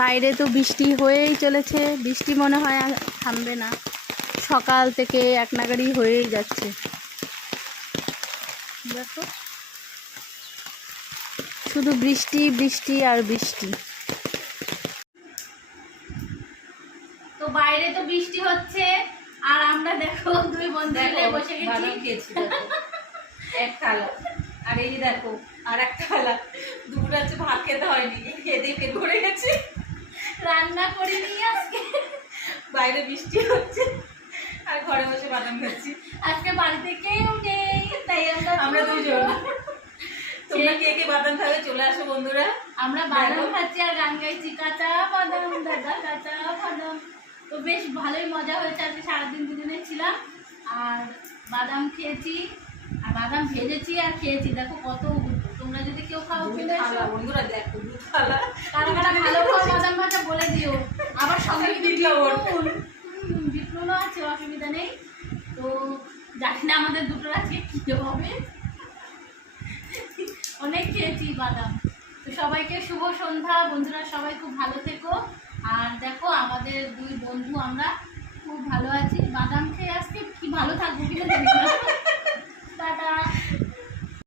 বাইরে তো বৃষ্টি হয়েই চলেছে, বৃষ্টি মনে হয় আর থামবে না, সকাল থেকে এক নাগাড়ি হয়েই যাচ্ছে। দেখো শুধু বৃষ্টি বৃষ্টি আর বৃষ্টি। তো বাইরে তো বৃষ্টি হচ্ছে আর আমরা দেখো দুই বন্ধু মিলে বসে গেছি। এক থালা, আর এই দেখো আর এক থালা। দুপুরে আছে ভাত খেতে হয়নি, খেয়ে দিয়ে পেট ভরে গেছে। রান্না করিনি আজকে, বাইরে বৃষ্টি হচ্ছে আর ঘরে বসে বাদাম খাচ্ছি। আজকে বাড়িতে কেউ নেই, তাই আমরা দুজন। তোমরা কে কে বাদাম খাবে চলে আসো বন্ধুরা। আমরা বাদাম খাচ্ছি আর গান গাইছি, কাঁচা বাদাম দাদা কাঁচা বাদাম। তো বেশ ভালোই মজা হয়েছে, আজকে সারাদিন দুদিনে ছিলাম আর বাদাম খেয়েছি আর বাদাম ভেজেছি আর খেয়েছি। দেখো কত, তোমরা যদি কেউ খাও চলে আসো বন্ধুরা। দেখো দু থালা, কারা কারা ভালো খাও বাদাম ভাজা বলে দিও। আবার সঙ্গে বিপ্লবও আছে, অসুবিধা নেই। তো জানি না আমাদের দুটোর আজকে কি হবে, অনেক খেয়েছি বাদাম। তো সবাইকে শুভ সন্ধ্যা বন্ধুরা, সবাই খুব ভালো থেকো। আর দেখো আমাদের দুই বন্ধু আমরা খুব ভালো আছি, বাদাম খেয়ে আজকে কি ভালো থাকবো কিনা জানি না। টাটা।